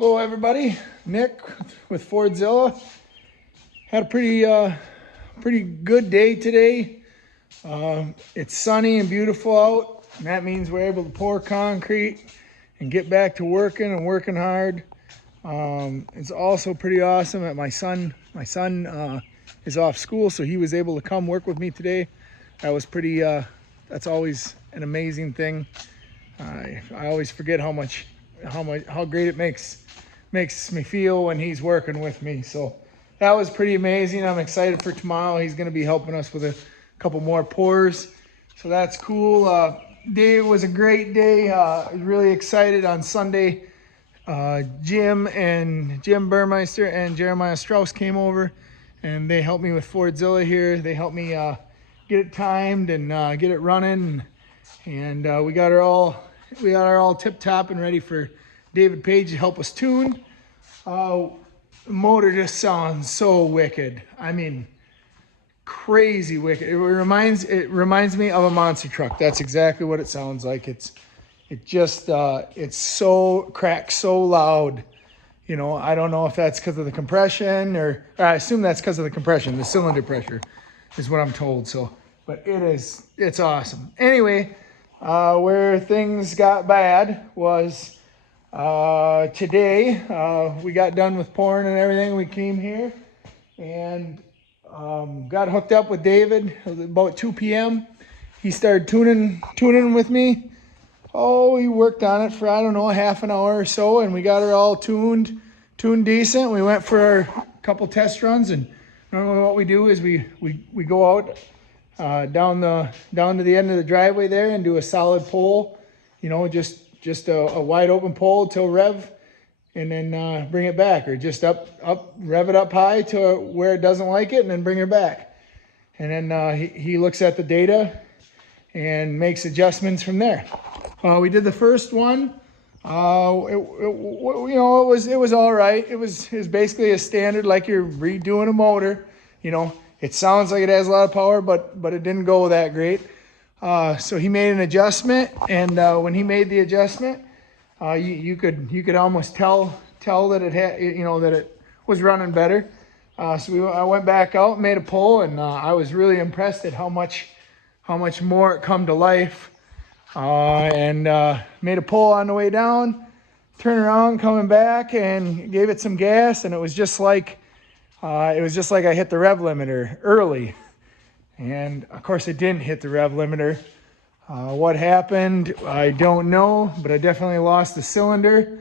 Hello everybody, Nick with Fordzilla. Had a pretty good day today. It's sunny and beautiful out, and that means we're able to pour concrete and get back to working hard. It's also pretty awesome that my son is off school, so he was able to come work with me today. That was that's always an amazing thing. I always forget how great it makes me feel when he's working with me. So that was pretty amazing. I'm excited for tomorrow. He's going to be helping us with a couple more pours, so that's cool. Day was a great day. Really excited. On Sunday, Jim Burmeister and Jeremiah Strauss came over, and they helped me with Fordzilla here. They helped me get it timed and get it running, and we got her all tip top and ready for David Page to help us tune. Motor just sounds so wicked. I mean, crazy wicked. It reminds me of a monster truck. That's exactly what it sounds like. It's so cracks so loud. You know, I don't know if that's because of the compression, or I assume that's because of the compression. The cylinder pressure is what I'm told. So, but it's awesome. Anyway, where things got bad was today. We got done with pouring and everything. We came here and got hooked up with David about 2 p.m. He started tuning with me. Oh, he worked on it for, I don't know, half an hour or so, and we got her all tuned decent. We went for a couple test runs, and normally what we do is we go out down to the end of the driveway there and do a solid pull, you know, just a wide open pull till rev, and then bring it back, or just rev it up high to where it doesn't like it, and then bring her back. And then he looks at the data and makes adjustments from there. We did the first one. It was all right. It was basically a standard, like you're redoing a motor. You know, it sounds like it has a lot of power, but it didn't go that great. So he made an adjustment, and when he made the adjustment, you could almost tell that it had, that it was running better. So I went back out and made a pull, and I was really impressed at how much more it come to life. And made a pull on the way down, turned around, coming back, and gave it some gas, and it was just like I hit the rev limiter early. And of course it didn't hit the rev limiter. What happened, I don't know, but I definitely lost the cylinder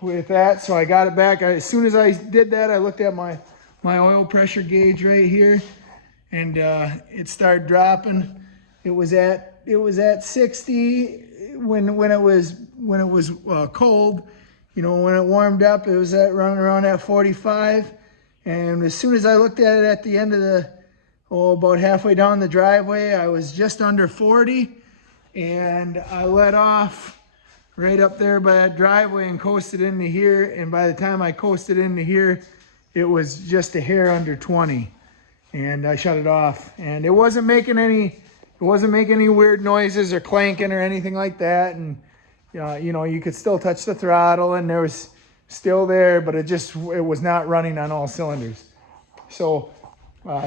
with that. So I got it back. As soon as I did that, I looked at my oil pressure gauge right here, and it started dropping. It was at 60 when it was cold. You know, when it warmed up, it was running around at 45. And as soon as I looked at it at the end of about halfway down the driveway, I was just under 40, and I let off right up there by that driveway and coasted into here. And by the time I coasted into here, it was just a hair under 20, and I shut it off. And it wasn't making any weird noises or clanking or anything like that. And you could still touch the throttle, and there was still there, but it was not running on all cylinders. So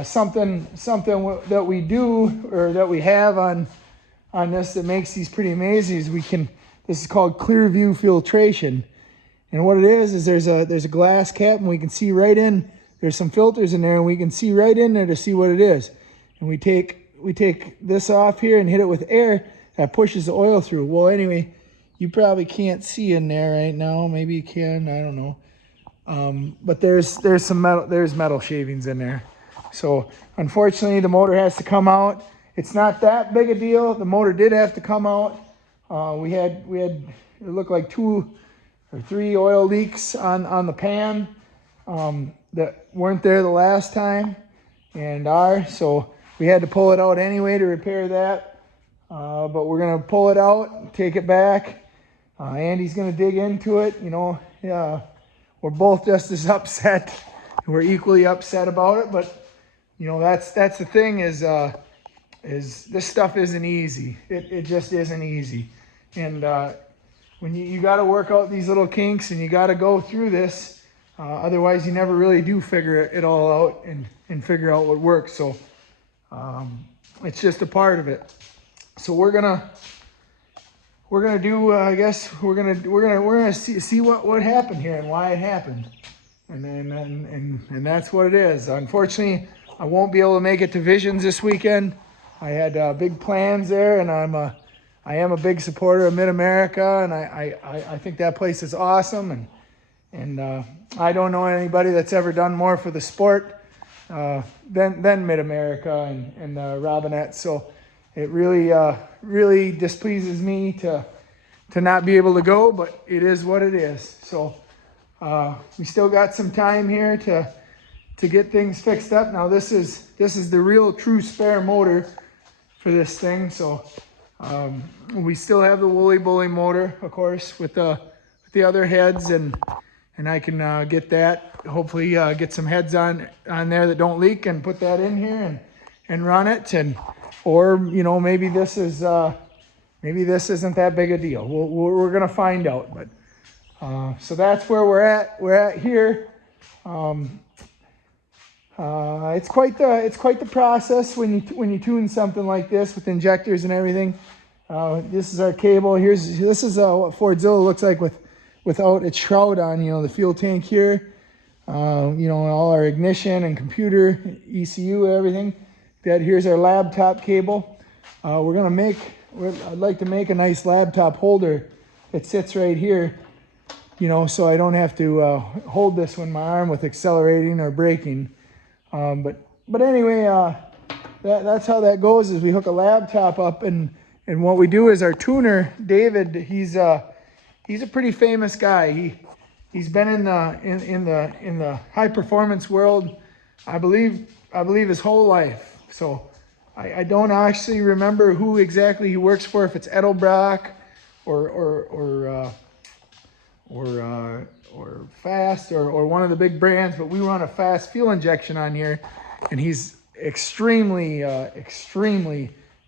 something that we do, or that we have on this, that makes these pretty amazing, is this is called clear view filtration. And what it is there's a glass cap, and we can see right in. There's some filters in there, and we can see right in there to see what it is. And we take this off here and hit it with air that pushes the oil through. Well, anyway, you probably can't see in there right now. Maybe you can, I don't know. But there's metal shavings in there. So unfortunately, the motor has to come out. It's not that big a deal. The motor did have to come out. We had it looked like 2 or 3 oil leaks on the pan that weren't there the last time, and so we had to pull it out anyway to repair that. But we're gonna pull it out, take it back. Andy's gonna dig into it. We're both just as upset. We're equally upset about it, but that's the thing is this stuff isn't easy. It just isn't easy. And when you got to work out these little kinks, and you got to go through this, otherwise you never really do figure it all out and figure out what works. So it's just a part of it. So we're gonna do, I guess we're gonna see what happened here and why it happened, and that's what it is. Unfortunately, I won't be able to make it to Visions this weekend. I had big plans there, and I am a big supporter of Mid-America, and I think that place is awesome, and I don't know anybody that's ever done more for the sport than Mid-America and Robinette. So it really displeases me to not be able to go, but it is what it is. So we still got some time here to get things fixed up. Now this is the real true spare motor for this thing. So we still have the Woolly Bully motor, of course, with the other heads, and I can get that. Hopefully get some heads on there that don't leak and put that in here and run it. Or maybe this isn't that big a deal. We're gonna find out. But so that's where we're at. We're at here. It's quite the process when you tune something like this with injectors and everything. This is our cable. This is what Fordzilla looks like without its shroud on. The fuel tank here. All our ignition and computer, ECU, everything. Here's our laptop cable. I'd like to make a nice laptop holder that sits right here. So I don't have to hold this when my arm with accelerating or braking. But anyway, that's how that goes. Is we hook a laptop up, and what we do is our tuner, David. He's a pretty famous guy. He's been in the high performance world, I believe his whole life. So I don't actually remember who exactly he works for, if it's Edelbrock or Fast or one of the big brands, but we run a Fast fuel injection on here, and he's extremely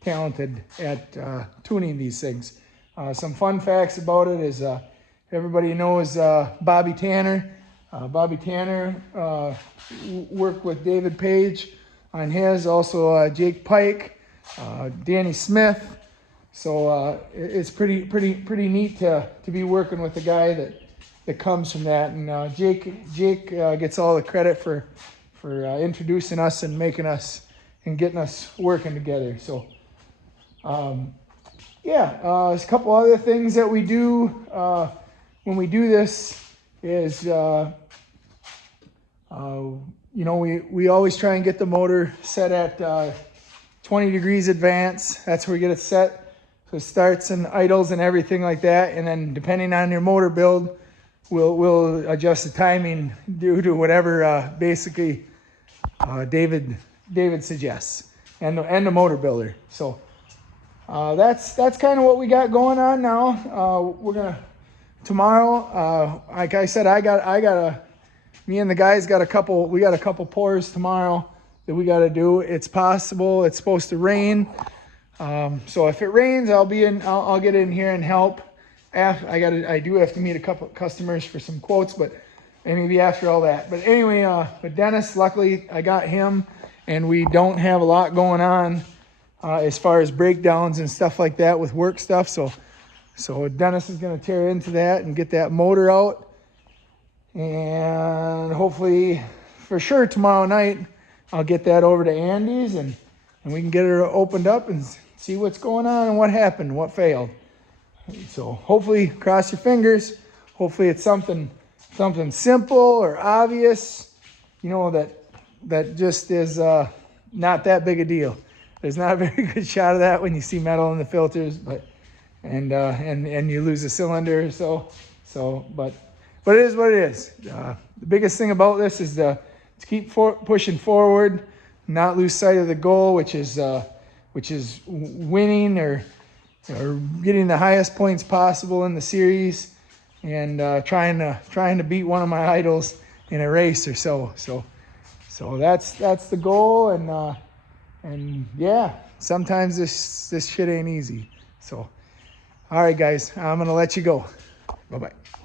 talented at tuning these things. Some fun facts about it is everybody knows Bobby Tanner. Bobby Tanner worked with David Page on his, also Jake Pike, Danny Smith. So it's pretty neat to be working with a guy that comes from that. And Jake gets all the credit for introducing us and making us and getting us working together. So there's a couple other things that we do when we do this is we always try and get the motor set at 20 degrees advance. That's where we get it set. So it starts and idles and everything like that. And then depending on your motor build, we'll adjust the timing due to whatever basically David suggests and the motor builder. So that's kind of what we got going on now. We're gonna tomorrow. Like I said, me and the guys got a couple pours tomorrow that we got to do. It's possible. It's supposed to rain. So if it rains, I'll get in here and help. I do have to meet a couple customers for some quotes, but maybe after all that. But anyway, but Dennis, luckily I got him, and we don't have a lot going on as far as breakdowns and stuff like that with work stuff. So Dennis is going to tear into that and get that motor out. And hopefully, for sure, tomorrow night, I'll get that over to Andy's and we can get it opened up and see what's going on and what happened, what failed. So hopefully, cross your fingers. Hopefully it's something simple or obvious, that just is not that big a deal. There's not a very good shot of that when you see metal in the filters, but and you lose a cylinder or so. But it is what it is. The biggest thing about this is to keep pushing forward, not lose sight of the goal, which is winning or getting the highest points possible in the series, and trying to beat one of my idols in a race or so. So that's the goal, and yeah, sometimes this shit ain't easy. So All right, guys, I'm going to let you go. Bye-bye.